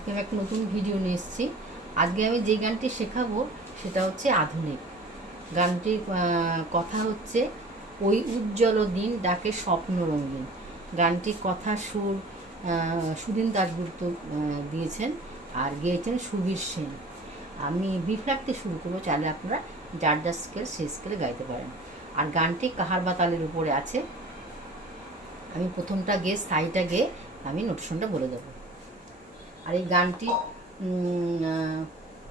আজকে আমি একটা নতুন ভিডিও নিয়ে এসেছি। আজকে আমি যে গানটি শেখাবো সেটা হচ্ছে আধুনিক গানটির কথা হচ্ছে ওই উজ্জ্বল দিন ডাকে স্বপ্ন রঙিন। গানটির কথা সুর সুদিন দাশগুপ্ত দিয়েছেন আর গেয়েছেন সুবীর সেন। আমি বি ফ্ল্যাট থেকে শুরু করবো, চাইলে আপনারা যার যার স্কেল সেই স্কেলে গাইতে পারেন। আর গানটি কাহার বা তালের উপরে আছে। আমি প্রথমটা গেয়ে স্থায়ীটা গেয়ে আমি নোটেশনটা বলে দেবো। আর এই গানটি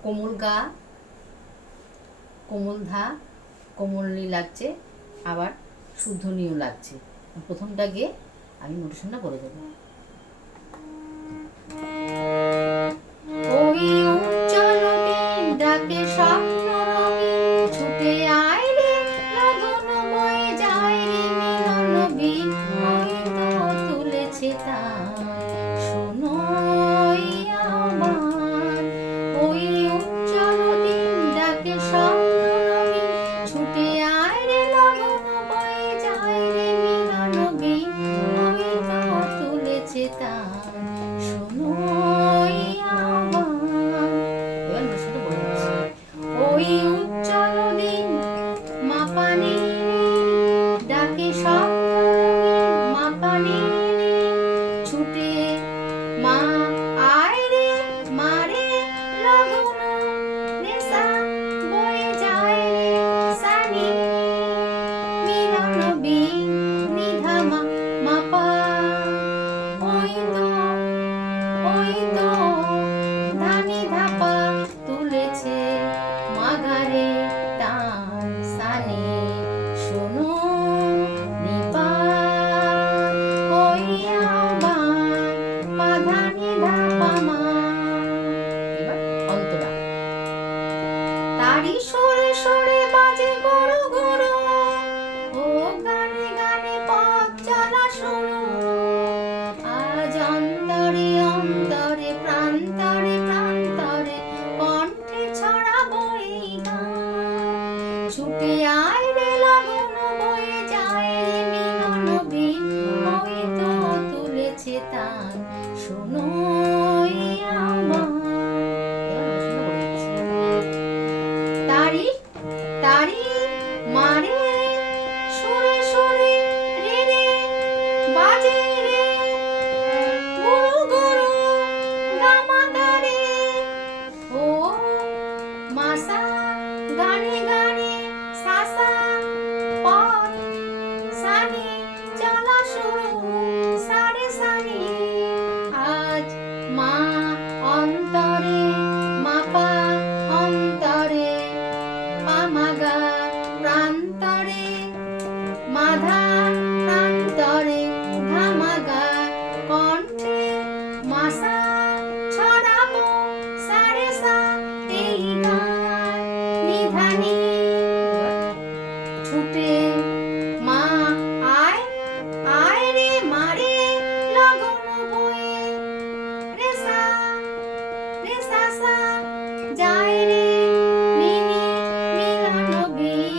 কোমল গা, কোমল ধা, কোমলনি লাগছে, আবার শুদ্ধনীয় লাগছে। প্রথমটা গিয়ে আমি নোটেশনটা বলে দেবো। ওই উজ্জ্বল দিন ডাকে স্বপ্ন রঙিন, ছুটে আয় রে লগন বয়ে যায় রে মিলন বিন, ওই তো তুলেছে তাই শোনো আমার। ওই উজ্জ্বল দিন ডাকে স্বপ্ন রঙিন, ছুটে আয় রে লগন বয়ে যায় রে মিলন বিন, ওই তো তুলেছে তাই শোনো আমার। এবার নশোটা বলে দিচ্ছি। ওই উজ্জ্বল দিন মাপানি ডাকে স্বপ্ন রঙিন, মাপানি ছুটে মা আয় রে মারে লগন নেশা বয়ে যায় রে সানি মিলন বিন নিধামা মাপা। ওই তো ধানি ধাপা তুলেছে মাগারে টান সানি শোনো নিপা। ওই আবার পাধানি ধাপা মা। এবার অন্তরা। তারি সরে সরে বাজে গরু গরু, ও গানে গানে পথ চলা শুরু। আজ অন্তরে অন্তরে প্রান্তরে প্রান্তরে কণ্ঠে ছড়াবো এই গান। ছুটে আয় রে লগন বয়ে যায় রে মিলন বিন, ওই তো তুলেছে তান শোনো আমার। তারি তারি মারে সরে সরে রে রে বাজে রে গুরু গুরু গামাদারে, ও মাসা গানে গানে সাসা পথ সানি চলা শুরু সারে সানি। আজ মা অন্তরে মাপা অন্তরে পামাগা প্রান্তরে মাধা প্রান্তরে ধামাগা কণ্ঠে মাসা ছড়াবো সারে সা এই গান নিধানি। ছুটে মা আয় আয় রে মারে লগন বয়ে রে সা সা যায় রে নিনি মিলন বিন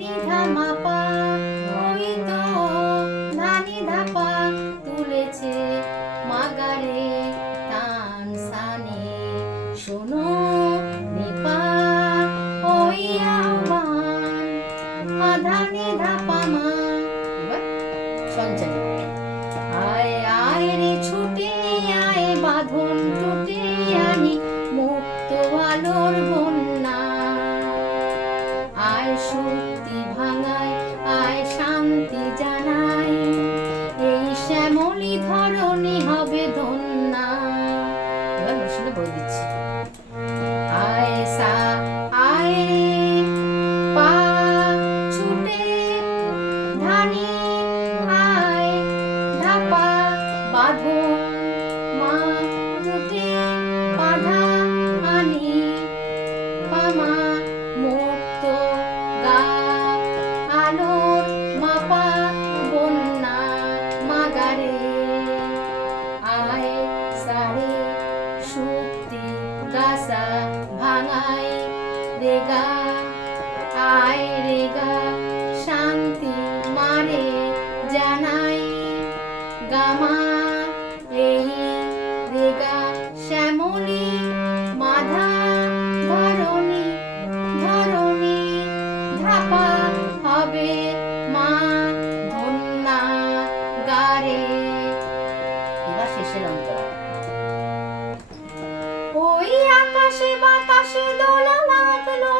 নিধা মাপা। ওই তো ধানি ধাপা তুলেছে মাগারে টান সানি শোনো নিপা। ওই আহ্বান আধানি ধাপা মা। এবার সঞ্চারী। আয় আয় রে ছুটে আয় বাঁধন টুটে আনি মুক্ত আলোর বন্যা। আয় শক্তি ভাঙায় আয় শান্তি জানাই, এই শ্যামলী ধরণী হবে ধন্যা। এবার বসে বলে দিচ্ছি। আয় সা আয় রে পা ছুটে ধানি আয় ধাপা বাঁধন মা টুটে বাধা আনি পামা মুক্ত গা আলোর মাপা বন্যা মাগারে। আয় সারে শক্তি গাসা ভাঙাই রেগা, আয় রেগা শান্তি মারে জানাই গামা এই রেগা শ্যামলী মাধা ধরণী ধরণী ধাপা হবে মা ধন্যা গারে। এবার শেষের অন্তরা। ওই আকাশে বাতাসে দোলা লাগলো,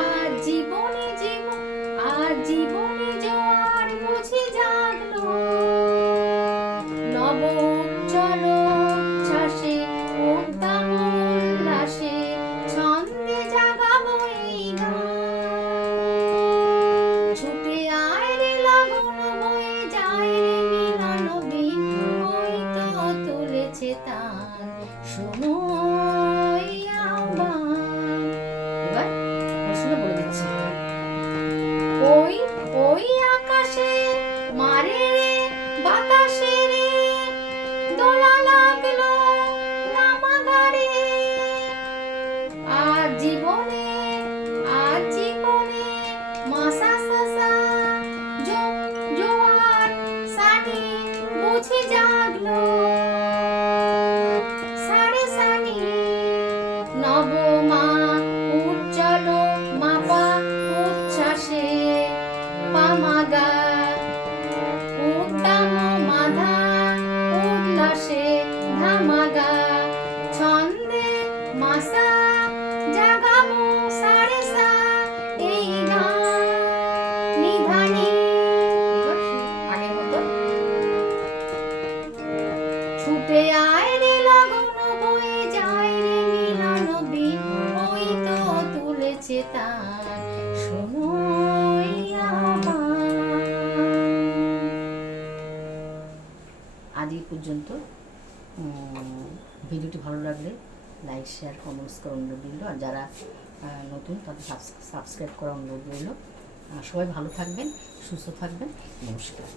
আর জীবনে জোয়ার বুঝি জাগলো। নব চলো ছাসে উদ্দাম উল্লাসে ছন্দে জাগাবো এই গান। ছুটে আয় রে লগন বয়ে যায় রে মিলন দিন, ওই তো তুলেছে তান শোনো এই আহ্বান। এবার প্রশ্ন বলে দিচ্ছি। ওই ওই আকাশে মারে রে বাতাসে রে দোলা লাগলো নামাগারে। আর জীবনে মাসা সাসা জোয়ার সানি বুঝি জাগলো। সাড়ে সানি নবমা উজ্জ্বল মাপা উচ্ছ্বাসে পামাগা উদ্দাম মাধা উল্লাসে ধামাগা। ছন্দে মাসা জাগাবো সাড়ে সা এই গান নিধানি। আগের মতো। ছুটে আয় রে লগন বয়ে যায় রে মিলন দিন, ওই তো তুলেছে তান শোনো এই আহ্বান। আজ এই পর্যন্ত। ভিডিওটি ভালো লাগলে লাইক শেয়ার কমেন্টস করার অনুরোধ রইল, আর যারা নতুন তাদের সাবস্ক্রাইব করার অনুরোধ রইল। সবাই ভালো থাকবেন, সুস্থ থাকবেন। নমস্কার।